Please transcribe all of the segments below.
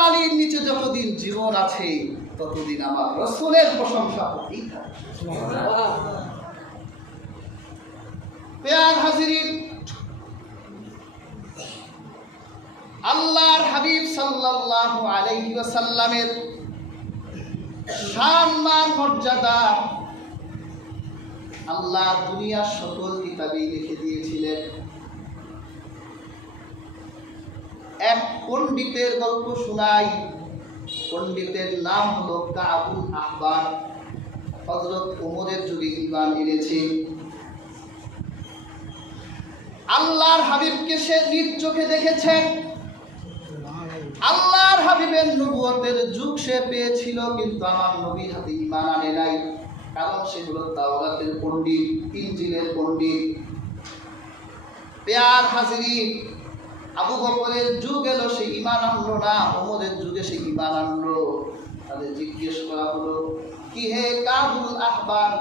প্রণালীর নিচে যতদিন জীবন আছে ততদিন আমার রাসূলের প্রশংসা করতেই থাকবে। প্রিয় হাজিরিন, আল্লাহর হাবিব সাল্লাল্লাহু আলাইহি ওয়াসাল্লামের সম্মান মর্যাদা আল্লাহ দুনিয়ার সকল কিতাবেই লিখে দিয়েছিলেন। এক পণ্ডিতের গল্প শোনাই। পণ্ডিতের নাম হলো কাবুল আহবার। হযরত ওমরের যুগে ঈমান এনেছে। আল্লাহর হাবিবকে সে নিজ চোখে দেখেছেন। আল্লাহর হাবিবের নবুয়তের যুগ সে পেয়েছিল, কিন্তু আমার নবীর হাতে ঈমান আনে নাই। কারণ সে হলো তাওরাতের পণ্ডিত, ইনজিলের পণ্ডিত। প্রিয় হাজিরিন, আবু বকরের যুগ এলো, সে ঈমান আনলো না। ওমরের যুগে সে ঈমান আনলো। তাদের জিজ্ঞেস করা হলো, কি হে কাবুল আহবার,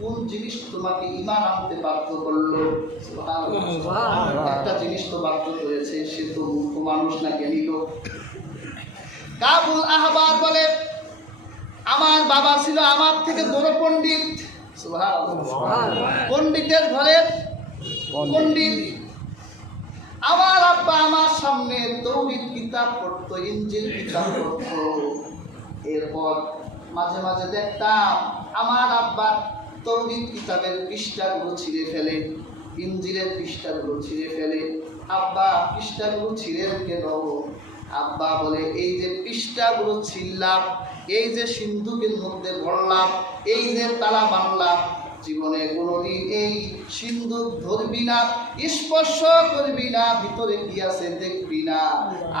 কোন জিনিস তোমাকে ঈমান আনতে বাধ্য করলো? সুবহানাল্লাহ। একটা জিনিস তো বাধ্য করেছে, সে তো মূর্খ মানুষ না, জ্ঞানী লোক। কাবুল আহবার বলে, আমার বাবা ছিল আমার থেকে বড় পণ্ডিত। সুবহানাল্লাহ। পণ্ডিতের ঘরে পণ্ডিত। আমার আব্বা আমার সামনে তাওরীত কিতাব পড়তো, ইনজিল কিতাব পড়তো। এরপর মাঝে মাঝে দেখতাম আমার আব্বা তাওরীত কিতাবের পৃষ্ঠাগুলো ছিঁড়ে ফেলে, ইনজিলের পৃষ্ঠাগুলো ছিঁড়ে ফেলে। আব্বা, পৃষ্ঠাগুলো ছিঁড়ে কেন? আব্বা বলে, এই যে পৃষ্ঠাগুলো ছিঁড়লাম, এই যে সিন্ধুকের মধ্যে ভরলাম, এই যে তালা বানলাম, জীবনে কোনোদিন এই সিন্ধুক ধরবি না, স্পর্শ করবি না, ভিতরে কি আছে দেখবি না,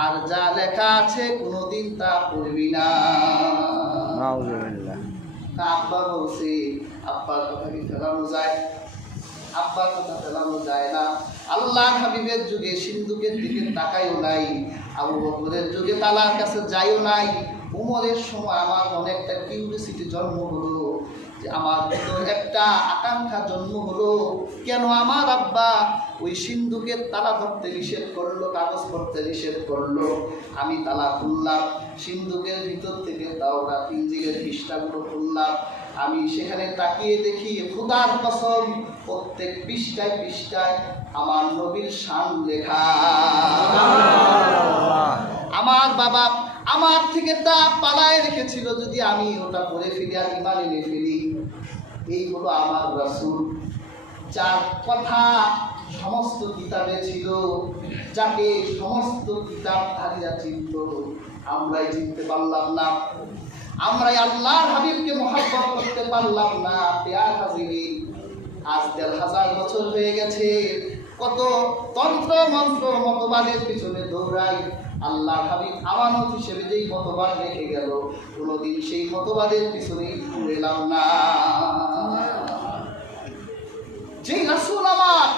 আর যা লেখা আছে কোনোদিন তা পড়বি না। আব্বা বলছে, আব্বার কথা কি ফেলানো যায়? আব্বার কথা ফেলানো যায় না। আল্লাহ হাবিবের যুগে সিন্ধুকের দিকে তাকাইও নাই, আবু বকরের যুগে তালার কাছে যাইও নাই। উমরের সময় আমার অনেকটা কিউরিসিটি জন্ম হলো, যে আমার ভিতর একটা আকাঙ্ক্ষা জন্ম হলো, কেন আমার আব্বা ওই সিন্ধুকের তালা ধরতে নিষেধ করলো, কাগজ পড়তে নিষেধ করলো। আমি তালা খুললাম, সিন্ধুকের ভিতর থেকে তাওরাত ইনজিলের পৃষ্ঠাগুলো খুললাম। আমি সেখানে তাকিয়ে দেখি, খোদার কসম, প্রত্যেক পৃষ্ঠায় পৃষ্ঠায় আমার নবীর শান লেখা। আমার বাবা আমার থেকে তা পালায় রেখেছিল, যদি আমি ওটা পড়ে ফিরি আর ঈমান এনে ফেলি। এই হলো আমার রাসূল, যার কথা সমস্ত কিতাবে ছিল, যাকে সমস্ত কিতাবধারীরা চিনত। আমরাই চিনতে পারলাম না, আমরাই আল্লাহর হাবিবকে মহব্বত করতে পারলাম না। প্রিয় হাজিরিন, আজ ১,৫০০ বছর হয়ে গেছে, কত তন্ত্র মন্ত্র মতবাদের পিছনে দৌড়াই। আল্লাহর হাবিব আমানত হিসেবে যেই মতবাদ রেখে গেল, কোনোদিন সেই মতবাদের পিছনেই ঘুরেলাম না। যেই রাসূল আমার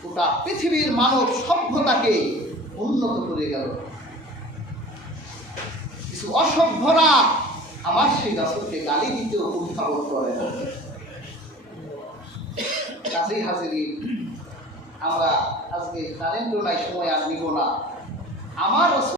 গোটা পৃথিবীর মানব সভ্যতাকে উন্নত করে গেল, কিছু অসভ্যরা আমার সেই রাসূলকে গালি দিতেও উদ্ভাবন করে। কাজেই হাজিরিন, আমরা আজকে কারেন্টও নাই, সময় আর নিব না। আমার